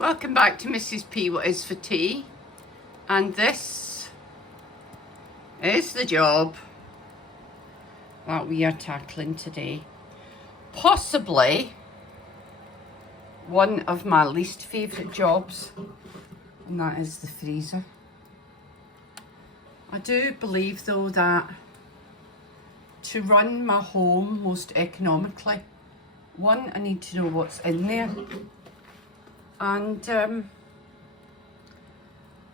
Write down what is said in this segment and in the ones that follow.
Welcome back to Mrs. P What Is For Tea, and this is the job that we are tackling today. Possibly one of my least favourite jobs, and that is the freezer. I do believe though that to run my home most economically, one, I need to know what's in there. And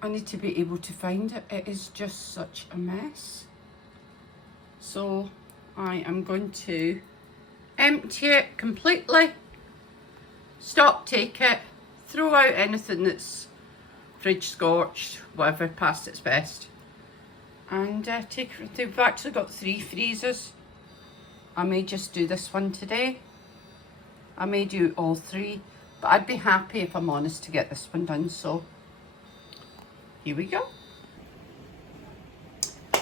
I need to be able to find it. It is just such a mess. So I am going to empty it completely, stop, take it, throw out anything that's fridge scorched, whatever, past its best. And take it. We've actually got 3 freezers. I may just do this one today. I may do all 3. But I'd be happy, if I'm honest, to get this one done. So here we go.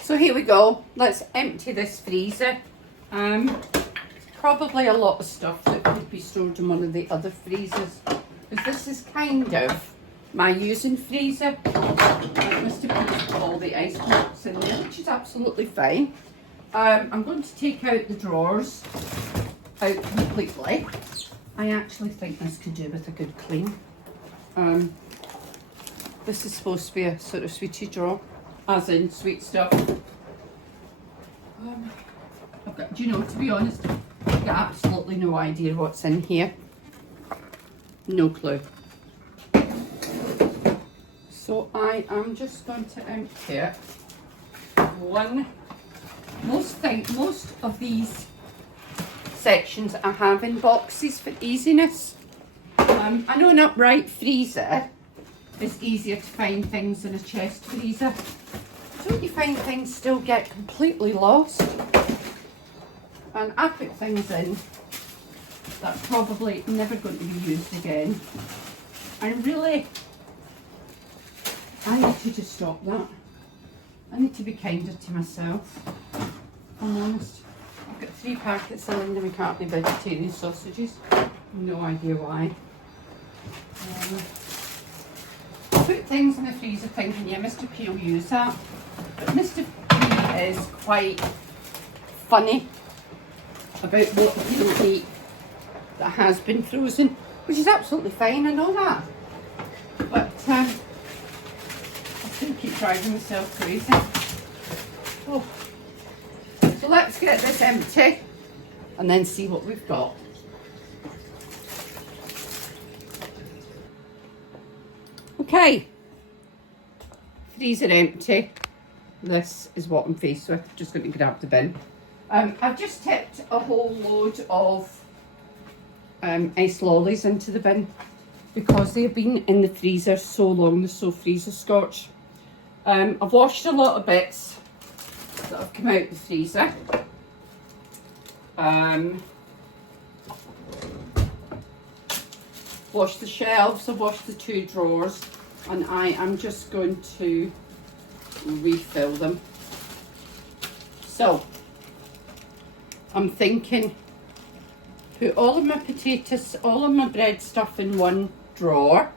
So here we go. Let's empty this freezer. Probably a lot of stuff that could be stored in one of the other freezers, because this is kind of my using freezer. Mr. P's put all the ice blocks in there, which is absolutely fine. I'm going to take out the drawers out completely. I actually think this could do with a good clean. This is supposed to be a sort of sweetie drawer, as in sweet stuff. Do you know, to be honest, I've got absolutely no idea what's in here. No clue. So I am just going to empty it. Most of these sections I have in boxes for easiness. I know an upright freezer is easier to find things than a chest freezer. Don't you find things still get completely lost? And I put things in that are probably never going to be used again. And really, I need to just stop that. I need to be kinder to myself, if I'm honest. I've got 3 packets of Linda McCartney vegetarian sausages. No idea why. I put things in the freezer thinking, yeah, Mr. P will use that. But Mr. P is quite funny about what he'll eat that has been frozen, which is absolutely fine, I know that. But I still keep driving myself crazy. Oh. So let's get this empty and then see what we've got. Okay, freezer empty. This is what I'm faced with. Just going to grab the bin. I've just tipped a whole load of ice lollies into the bin because they've been in the freezer so long, they're so freezer scorched. I've washed a lot of bits that have come out the freezer. Washed the shelves, I've washed the 2 drawers, and I am just going to refill them. So I'm thinking, put all of my potatoes, all of my bread stuff in one drawer,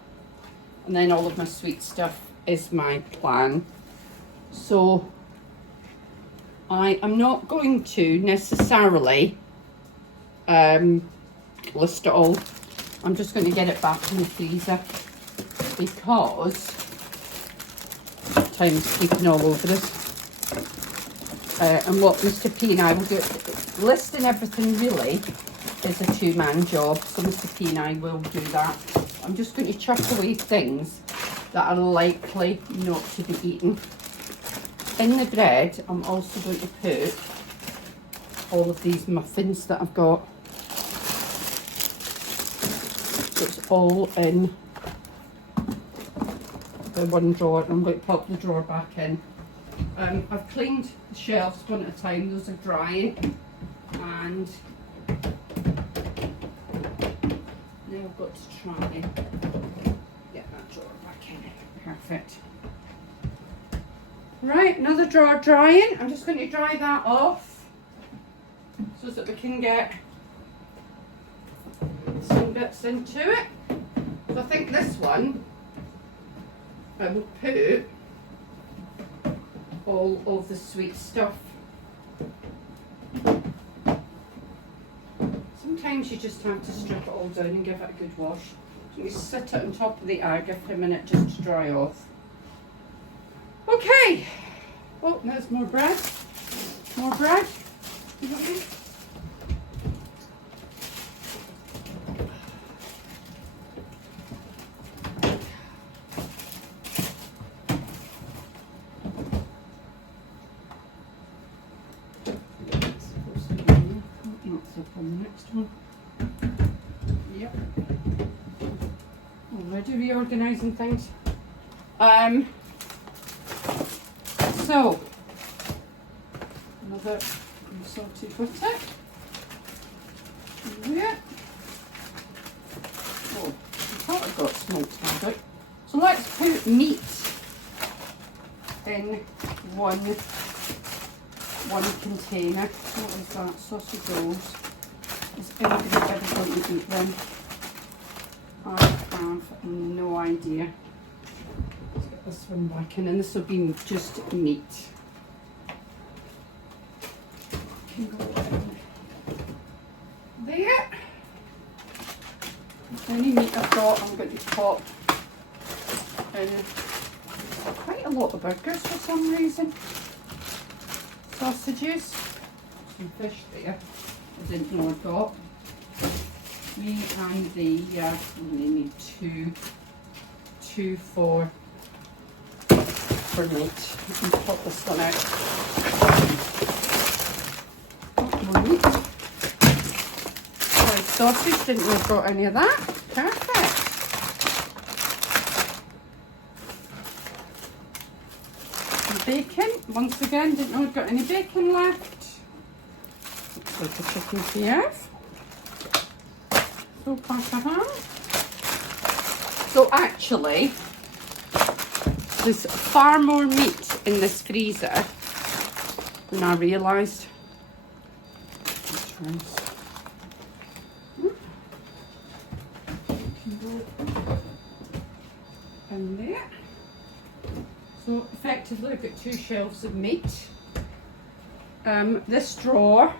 and then all of my sweet stuff is my plan. So I am not going to necessarily list it all. I'm just going to get it back in the freezer because time's keeping all over us. And what Mr. P and I will do, listing everything really is a 2-man job, so Mr. P and I will do that. I'm just going to chuck away things that are likely not to be eaten. In the bread, I'm also going to put all of these muffins that I've got. So it's all in the one drawer, and I'm going to pop the drawer back in. I've cleaned the shelves one at a time, those are drying, and now I've got to try and get that drawer back in. Perfect. Right, another drawer drying. I'm just going to dry that off so that we can get some bits into it. So I think this one, I will put all of the sweet stuff. Sometimes you just have to strip it all down and give it a good wash. So you sit it on top of the agar for a minute just to dry off. Okay. Oh, there's more bread. More bread. On the next one. Yep. Already reorganising things. So another salted butter. Yeah. Oh, I thought I got smoked haddock. So let's put meat in one container. What is that? Sausage rolls. Is anybody ever going to eat them? I have no idea. Let's get this one back in, and this will be just meat. Can go in there. Any meat I've got, I'm going to pop in quite a lot of burgers for some reason. Sausages, some fish there. I didn't know I got. Me and the, we need two for meat. Let me pop this one out. More meat. Fried sausage, didn't know I got any of that. Perfect. And bacon, once again, didn't know I'd got any bacon left. Looks like a chicken Kiev. So pack of ham. So actually, there's far more meat in this freezer than I realised. In there. So effectively I've got 2 shelves of meat. This drawer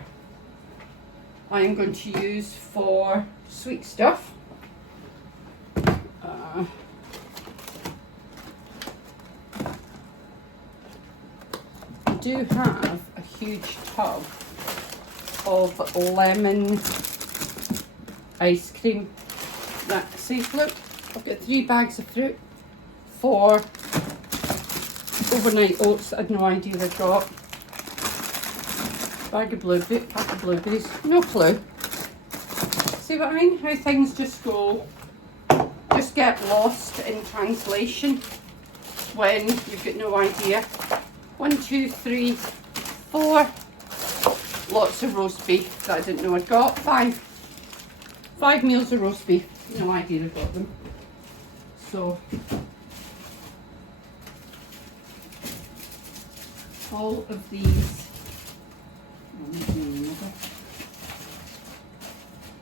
I am going to use for sweet stuff. I do have a huge tub of lemon ice cream. See, look, I've got 3 bags of fruit, 4 overnight oats that I had no idea I got. Pack of blueberries, no clue. See what I mean? How things just go, just get lost in translation when you've got no idea. 1, 2, 3, 4. Lots of roast beef that I didn't know I'd got. 5 meals of roast beef. No idea I got them. So all of these.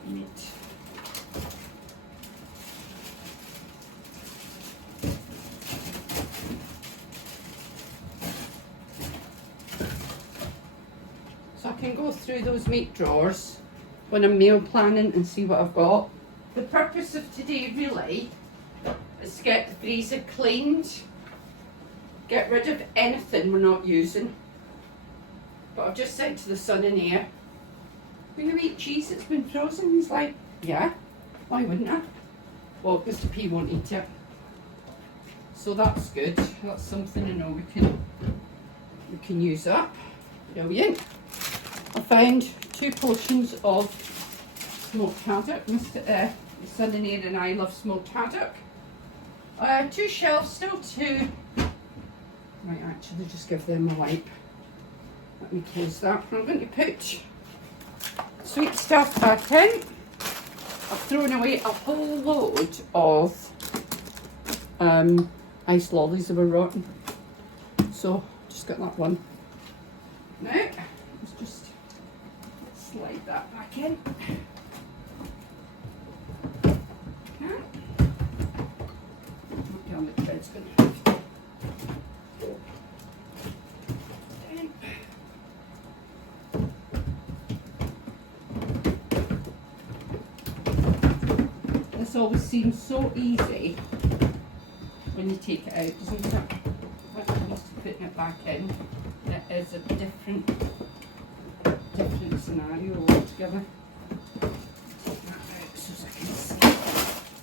Meat. So I can go through those meat drawers when I'm meal planning and see what I've got. The purpose of today really is to get the freezer cleaned, get rid of anything we're not using. But I've just said to the son in here, will you eat cheese that's been frozen? He's like, yeah, why wouldn't I? Well, Mr. P won't eat it. So that's good. That's something I know we can use up. Brilliant. I found 2 portions of smoked haddock. The son in here and I love smoked haddock. 2 shelves, still 2. Might actually just give them a wipe. Let me close that. I'm going to put sweet stuff back in. I've thrown away a whole load of ice lollies that were rotten. So just got that one. Now, let's just slide that back in. Okay. that's going to have to go in. This always seems so easy when you take it out, doesn't it? When it comes to putting it back in, it is a different scenario altogether. Take that out so I can see.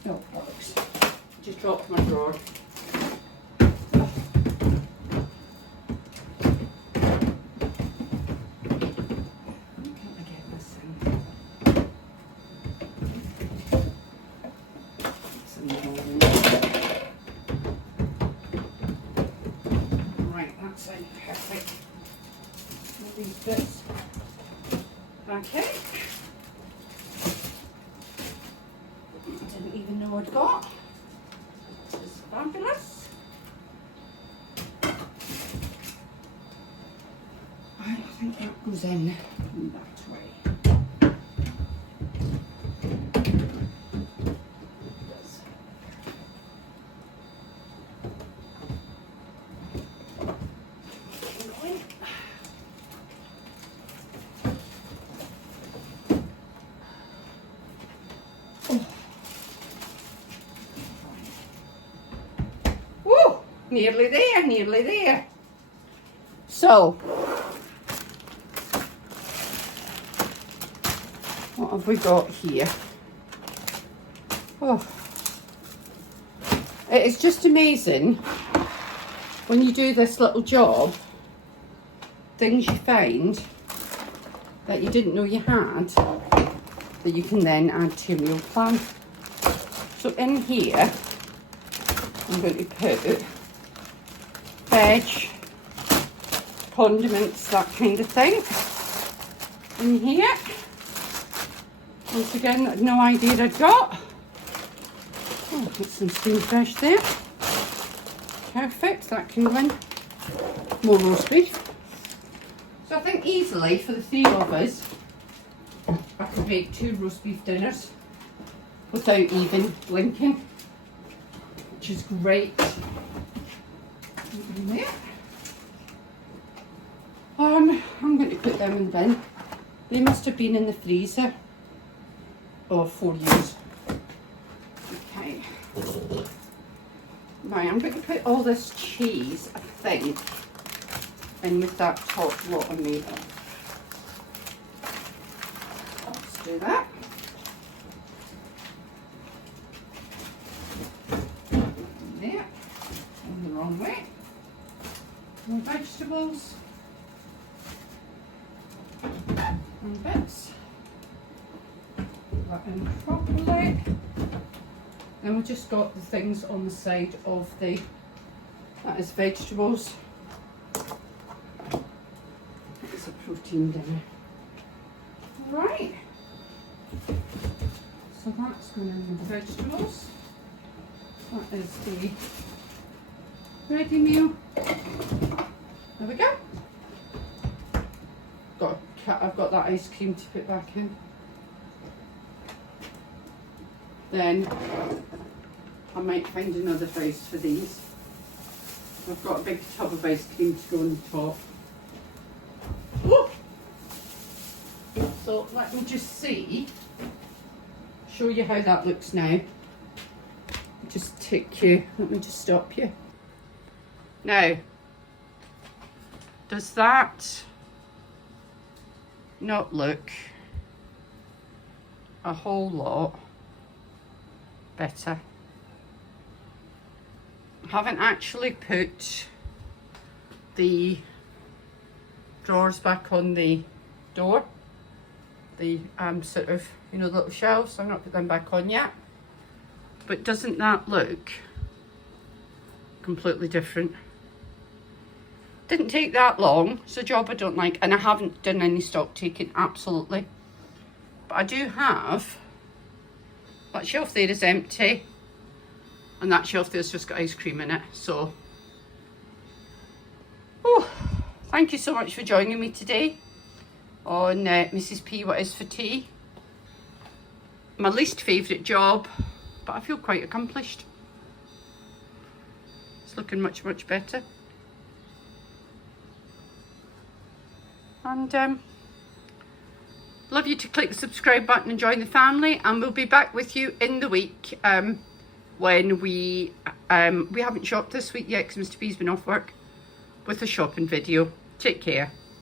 Oh, bollocks. Just dropped my drawer. Perfect. All these bits back in. I didn't even know I'd got. This is fabulous. I think it goes in that way. Nearly there, nearly there. So, what have we got here? Oh, it is just amazing when you do this little job, things you find that you didn't know you had that you can then add to your meal plan. So in here, I'm going to put veg, condiments, that kind of thing in here. Once again, I've no idea I've got. Oh, put some steamed fish there. Perfect, that can go in. More roast beef. So I think easily for the three of us, I could make 2 roast beef dinners without even blinking, which is great. In there. I'm going to put them in the bin. They must have been in the freezer. Oh, 4 years. Okay. Right, I'm going to put all this cheese, I think, in with that top lot of meat. Let's do that. There. In the wrong way. More vegetables and bits. Put that in properly. Then we've just got the things on the side of that is vegetables. It's a protein dinner. Right. So that's going in with the vegetables. That is the ready meal. There we go. I've got that ice cream to put back in. Then I might find another house for these. I've got a big tub of ice cream to go on the top. Woo! So let me just show you how that looks now. Just take you, let me just stop you. Now, does that not look a whole lot better? I haven't actually put the drawers back on the door, the sort of, you know, little shelves. I've not put them back on yet, but doesn't that look completely different? Didn't take that long. It's a job I don't like, and I haven't done any stock taking, absolutely. But I do have, that shelf there is empty, and that shelf there's just got ice cream in it. So, oh, thank you so much for joining me today on Mrs. P What Is For Tea. My least favourite job, but I feel quite accomplished. It's looking much, much better. And love you to click the subscribe button and join the family, and we'll be back with you in the week when we haven't shopped this week yet because Mr. B's been off work, with a shopping video. Take care.